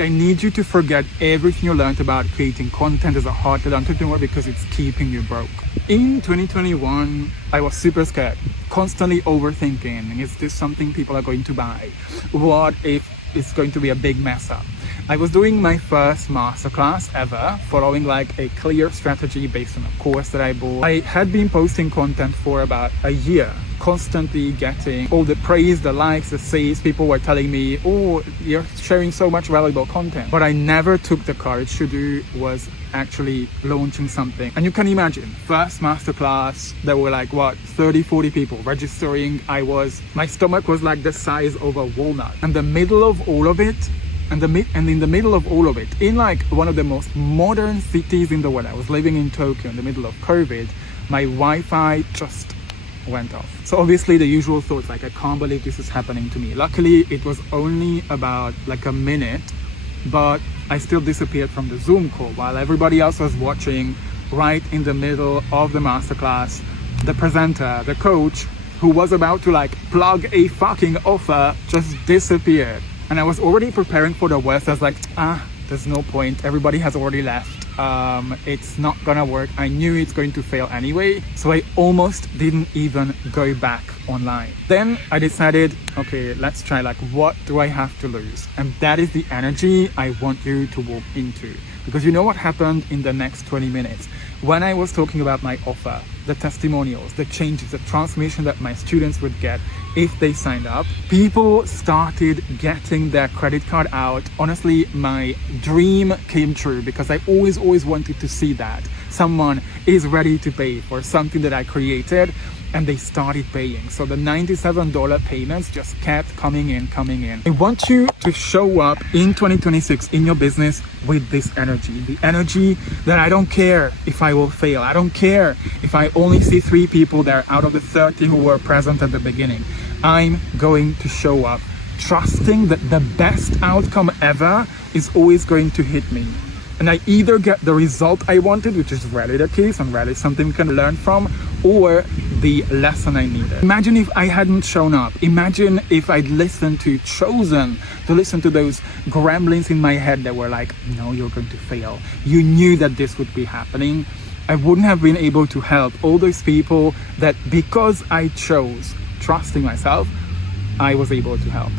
I need you to forget everything you learned about creating content as a hearted entrepreneur because it's keeping you broke. In 2021, I was super scared, constantly overthinking. Is this something people are going to buy? What if it's going to be a big mess up? I was doing my first masterclass ever, following like a clear strategy based on a course that I bought. I had been posting content for about a year, constantly getting all the praise, the likes, the saves. People were telling me, oh, you're sharing so much valuable content. What I never took the courage to do was actually launching something. And you can imagine, first masterclass, there were like, 30, 40 people registering. My stomach was like the size of a walnut. And the middle of all of it, and in the middle of all of it, in like one of the most modern cities in the world, I was living in Tokyo in the middle of COVID, my Wi-Fi just went off. So obviously the usual thoughts, like, I can't believe this is happening to me. Luckily, it was only about like a minute, but I still disappeared from the Zoom call while everybody else was watching. Right in the middle of the masterclass, the presenter, the coach, who was about to like plug a fucking offer, just disappeared. And I was already preparing for the worst. I was like, there's no point. Everybody has already left. It's not gonna work. I knew it's going to fail anyway. So I almost didn't even go back online. Then I decided, okay, let's try, like, what do I have to lose? And that is the energy I want you to walk into. Because you know what happened in the next 20 minutes? When I was talking about my offer, the testimonials, the changes, the transformation that my students would get if they signed up, people started getting their credit card out. Honestly, my dream came true because I always wanted to see that someone is ready to pay for something that I created, and they started paying. So the $97 payments just kept coming in. I want you to show up in 2026 in your business with this energy, the energy that I don't care if I will fail. I don't care if I only see 3 people there out of the 30 who were present at the beginning. I'm going to show up, trusting that the best outcome ever is always going to hit me. And I either get the result I wanted, which is rarely the case and rarely something we can learn from, or the lesson I needed. Imagine if I hadn't shown up. Imagine if I'd chosen to listen to those gremlins in my head that were like, no, you're going to fail. You knew that this would be happening. I wouldn't have been able to help all those people that, because I chose trusting myself, I was able to help.